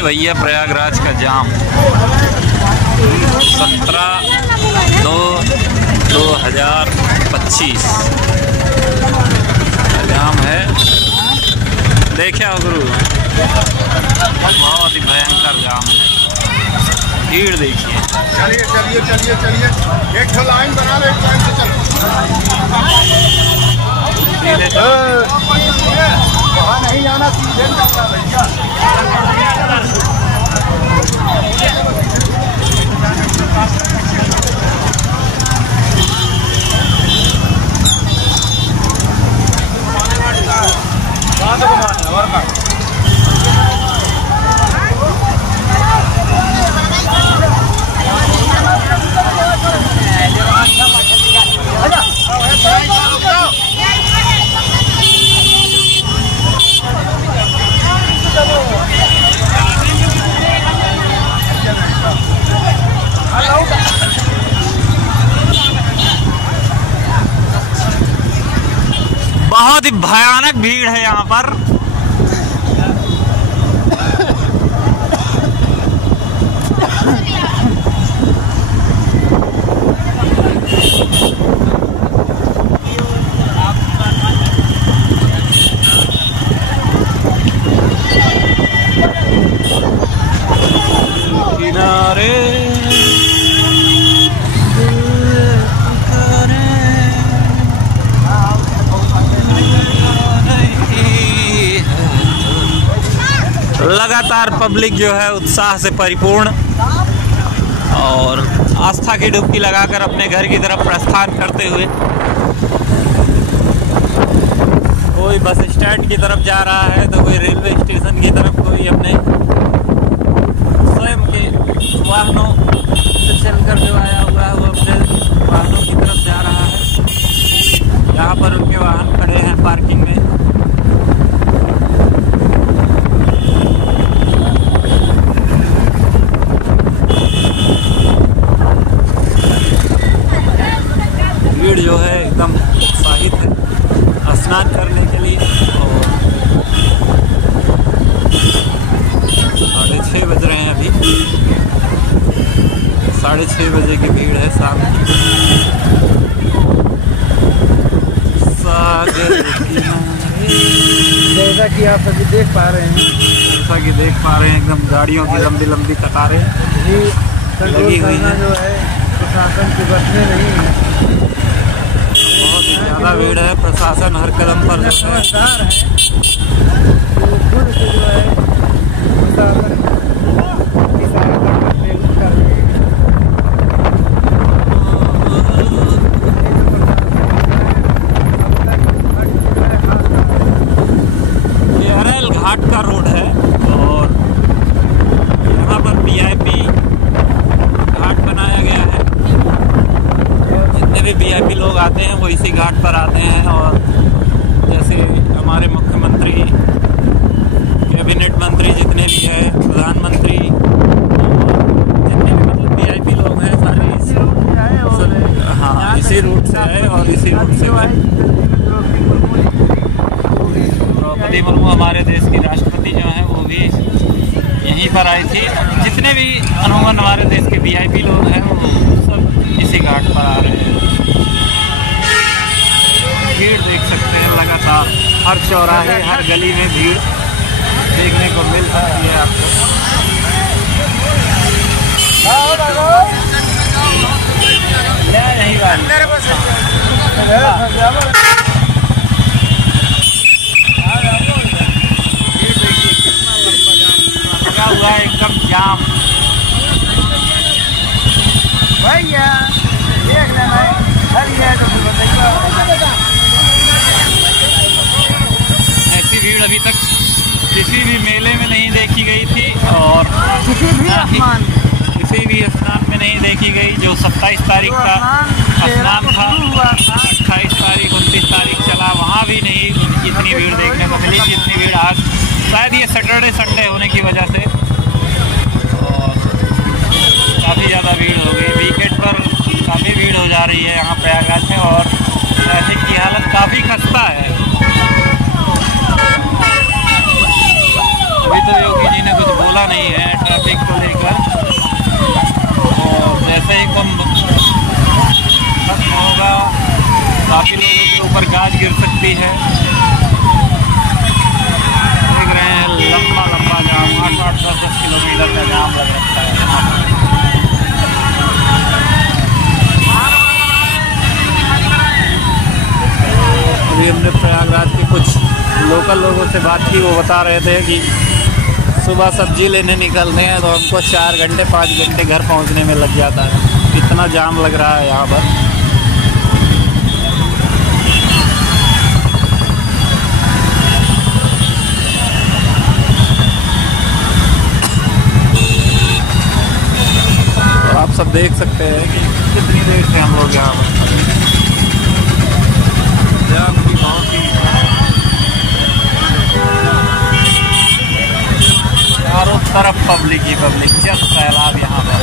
ये भैया प्रयागराज का जाम 17/2/2025 जाम है। देखा हो गुरु, बहुत ही भयंकर जाम है। भीड़ देखिए। चलिए चलिए चलिए चलिए, एक तो लाइन बना लो, एक लाइन से चलो। वहाँ नहीं जाना, सीधे जाना भैया। बहुत ही भयानक भीड़ है यहाँ पर। किनारे लगातार पब्लिक जो है उत्साह से परिपूर्ण और आस्था की डुबकी लगाकर अपने घर की तरफ प्रस्थान करते हुए, कोई बस स्टैंड की तरफ जा रहा है तो कोई रेलवे स्टेशन की तरफ, कोई अपने स्वयं के वाहनों से चलकर जो आया हुआ है वो अपने वाहनों की तरफ जा रहा है। यहाँ पर उनके वाहन खड़े हैं पार्किंग में। भीड़ जो है एकदम उत्साहित है स्नान करने के लिए। और 6:30 बज रहे हैं अभी। 6:30 बजे की भीड़ है शाम की। सागर जैसा कि आप अभी देख पा रहे हैं, एकदम गाड़ियों की लंबी लंबी कतारें लगी हुई हैं। जो है प्रशासन के बस में नहीं है। बहुत ही ज़्यादा भीड़ है। प्रशासन हर कदम पर समझदार है, तो खुद से जो है प्रशासन की सहायता करते कर रहे हैं। ये अरेल घाट का रोड है और यहाँ पर VIP घाट बनाया गया है। जितने भी VIP लोग आते हैं वो इसी घाट पर आते हैं। और जैसे हमारे मुख्यमंत्री, कैबिनेट मंत्री जितने भी हैं, प्रधानमंत्री, जितने भी मतलब VIP लोग हैं सारे इसी रूट से आए और इसी रूट से गए। द्रौपदी मुर्मू हमारे देश की राष्ट्रपति जो हैं वो भी यहीं पर आई थी। जितने भी अमूमन हमारे देश के VIP लोग हैं वो सब इसी घाट पर आ रहे हैं। भीड़ देख सकते हैं लगातार, हर चौराहे हर गली में भीड़ देखने को मिल सकती है आपको। लगा हुआ है एकदम जाम। भैया देख लेना तो ऐसी भीड़ अभी तक किसी भी मेले में नहीं देखी गई थी और किसी भी स्नान में नहीं देखी गई। जो 27 तारीख का स्नान था, 28 तारीख 29 तारीख चला, वहाँ भी नहीं इतनी भीड़ देखने को मिली जितनी भीड़ आज। शायद ये सैटरडे संडे होने की वजह से और काफ़ी ज़्यादा भीड़ हो गई। वीकेंड पर काफ़ी भीड़ हो जा रही है यहाँ प्रयागराज में और ट्रैफिक की हालत काफ़ी खस्ता है। अभी तो योगी जी ने कुछ बोला हौसला नहीं है ट्रैफिक को लेकर। और जैसे ही कम खत्म होगा काफ़ी लोगों के ऊपर गाज गिर सकती है। देख रहे हैं लंबा लंबा जाम, 8-8, 10-10 किलोमीटर का जाम लग रखा है। अभी हमने प्रयागराज के कुछ लोकल लोगों से बात की, वो बता रहे थे कि सुबह सब्जी लेने निकलते हैं तो हमको 4 घंटे 5 घंटे घर पहुंचने में लग जाता है। इतना जाम लग रहा है यहाँ पर। तो आप सब देख सकते हैं कि कितनी देर से हम लोग यहाँ पर जाम की बहुत ही चारों तरफ पब्लिक ही पब्लिक, जब सैलाब यहाँ पर।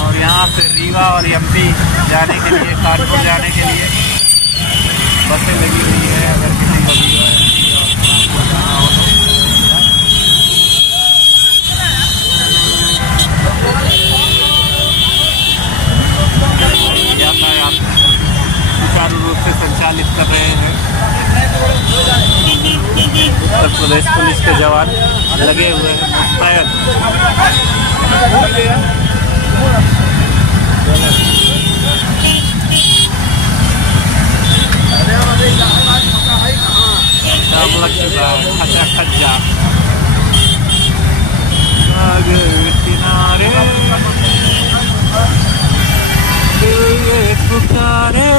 और यहाँ से रीवा और एमपी जाने के लिए, कानपुर जाने के लिए बसें लगी हुई है। अगर किसी को यातायात सुचारू रूप से संचालित कर रहे हैं। उत्तर प्रदेश पुलिस के जवान लगे हुए हैं मुस्तैद। जाम लग चुका है, खचा जाम। आगे किनारे पुकारे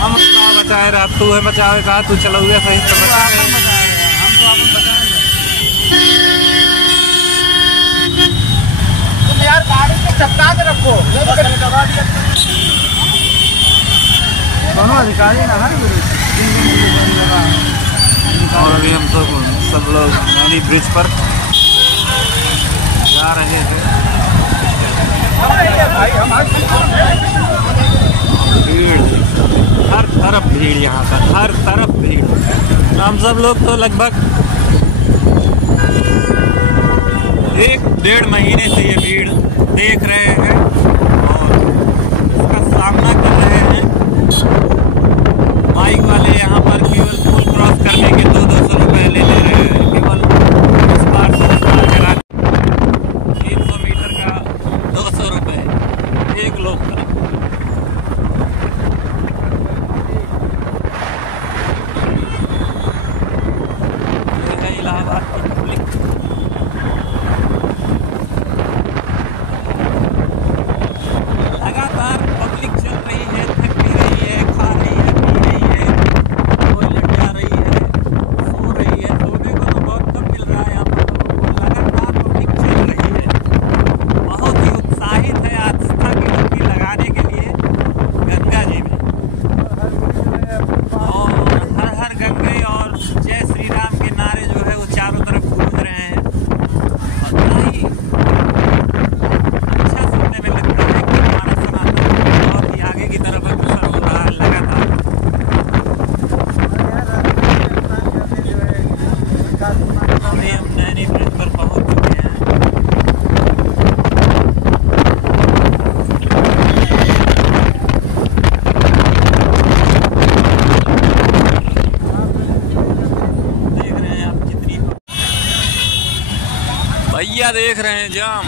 हम बचाए रात तू है बचावे कहा तू चलो हुए सही तो बचाए हम तो आप बचाएंगे। तुम यार गाड़ी को चपका के रखो। दोनों अधिकारी ना है। और अभी हम सब लोग नैनी ब्रिज पर जा रहे थे। भीड़ हर तरफ भीड़, यहाँ पर हर तरफ भीड़। हम सब लोग तो लगभग 1-1.5 महीने से ये भीड़ देख रहे हैं और इसका सामना कर रहे हैं। बाइक वाले यहाँ पर केवल पुल क्रॉस करने के 200 रुपये ले रहे हैं। केवल इस पार से उस पार कराने 300 मीटर का 200 रुपये एक लोग का। इलाहाबाद की पब्लिक लगातार पब्लिक चल रही है, थक भी रही है, खा रही है, पी रही है, टॉयलेट जा रही है, सो रही है। सोने को तो बहुत कम मिल रहा है यहाँ पर लोगों को। लगातार पब्लिक चल रही है, बहुत ही उत्साहित है आस्था की डुबकी लगाने के लिए गंगा जी में। और हर हर गंगे और जय श्री राम के नारे जो है वो चारों तरफ गूंज रहे हैं। और बड़ा ही अच्छा सुनने में लगता है कि हमारा सनातन बहुत ही आगे की तरफ अग्रसर हो रहा है लगातार। अभी हम नैनी ब्रिज पर पहुंच चुके हैं। देख रहे हैं आप कितनी भैया देख रहे हैं जाम।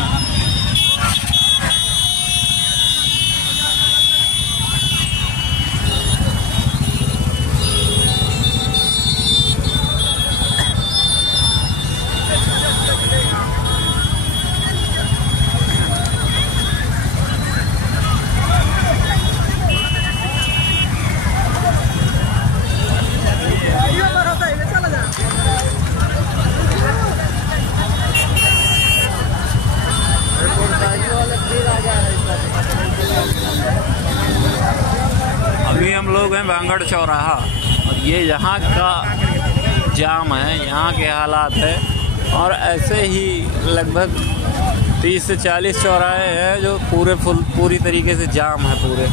अभी हम लोग हैं भांगड़ चौराहा और ये यहाँ का जाम है, यहाँ के हालात है। और ऐसे ही लगभग 30 से 40 चौराहे हैं जो पूरी तरीके से जाम है पूरे।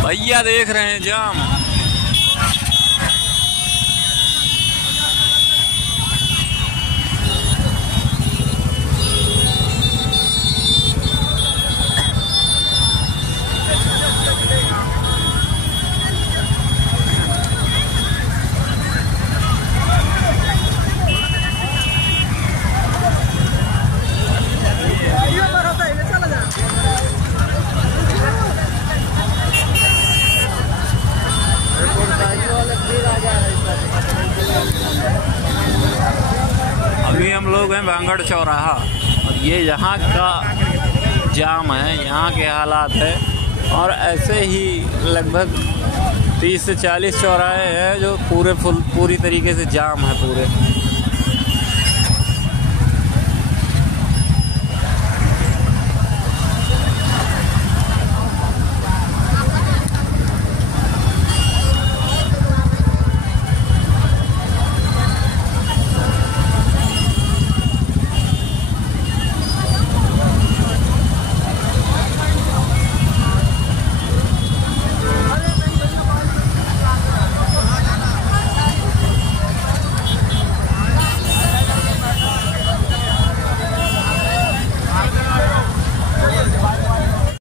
भैया देख रहे हैं जाम। अभी हम लोग हैं भांगड़ चौराहा और ये यहाँ का जाम है, यहाँ के हालात है। और ऐसे ही लगभग 30 से 40 चौराहे हैं जो पूरी तरीके से जाम है पूरे।